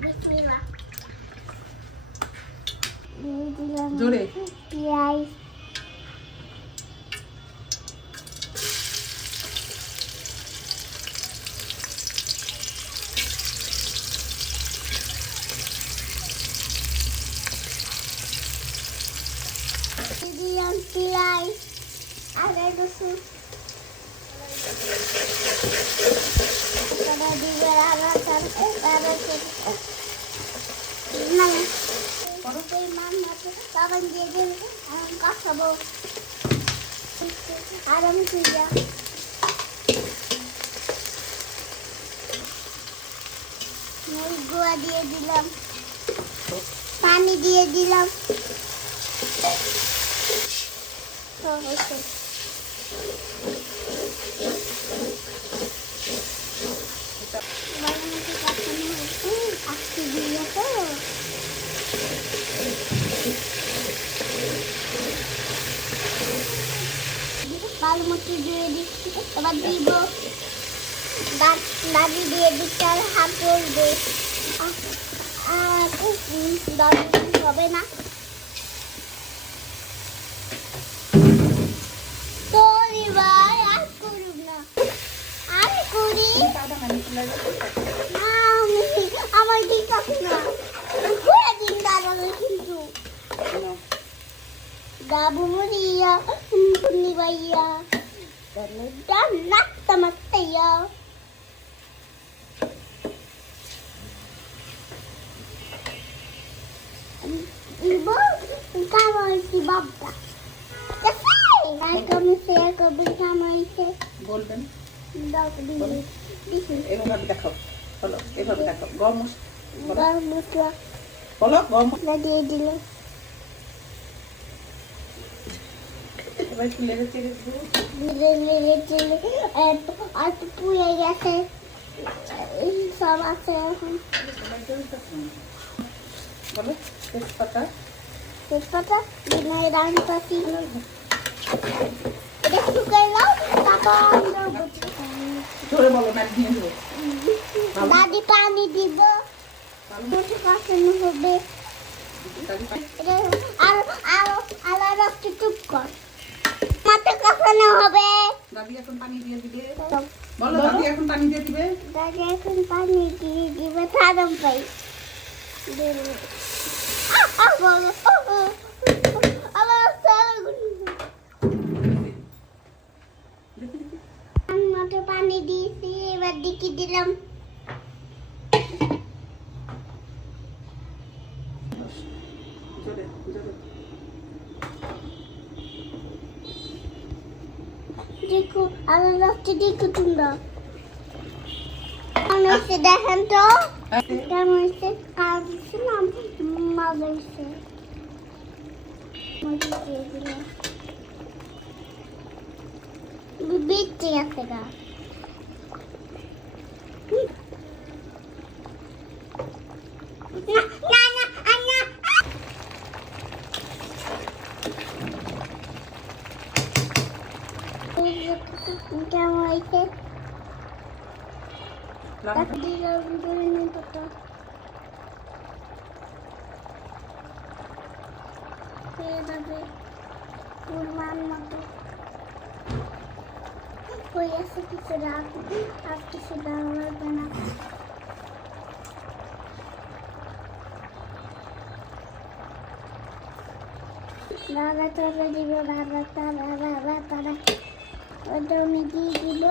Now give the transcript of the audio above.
বিসমিল্লাহ। জোরে পেঁয়াজ, দিলাম পেঁয়াজ, আদা রসুন, তারপরে দিবে লবণ দিয়ে দিন, কষাবো আর আমি মরিচ গুঁড়া দিয়ে দিলাম, পানি দিয়ে দিলাম। আজকে দিয়ে তো বালমতি দিয়ে দিচ্ছি, এবার দিব দাদি দিয়ে দিচ্ছে আর হাত চলবে, আর 10 মিনিট হবে না। সরি ভাই, আর করুন না, আমি করি না, আমার ঠিক আছে না, ঘুরে দিন দাঁড়াবে কিন্তু Gabu Maria, Punibaya, dan nakta mataya. Ibu, kamu si babda. Kasih, kamu saya kamu itu. বলবেন Dah beli. এভাবে দেখাও, বলো এভাবে দেখাও, গরম মশলা Garam mutla. বলো, গরম Dah dia dulu. এবার একটু লেগে চেড়ে দেবো। আর তো পুড়ে গেছে, সব আছে এখন। বলো তেজপাতা, তেজপাতা দিনের রান পাতি এটা শুকাইলাম, তারপর জোরে বলো না দিয়ে দেবো। দাদি পানি দিব, মুঠি কষানো হবে। আর আর আলাদা রক্ত টুক কর, মাথা কষানো হবে। দাদি এখন পানি দিয়ে দিবে, বলো দাদি এখন পানি দিয়ে দিবে। দাদি এখন পানি দিয়ে দিবে, সাদম পাই বলো আবার মতো পানি দিয়েছি, এবার দিকে দিলাম। জোরে জোরে দেখো আলু রাখতে দেখো তোমরা কেমন হয়েছে দেখেন তো, কেমন হয়েছে, কাজছিলাম মজা হয়েছে। মজা দিয়ে দিলাম, বিচে গেছে গা। না না না কেমন হয়েছে পরিমাণ মতো হয়ে আছে, কিছু রাখবো আর কিছু দেওয়া লাগবে না। বাবা তারা দিব, বাবা তারা, বাবা তারা, ওটা আমি দিয়ে দিব।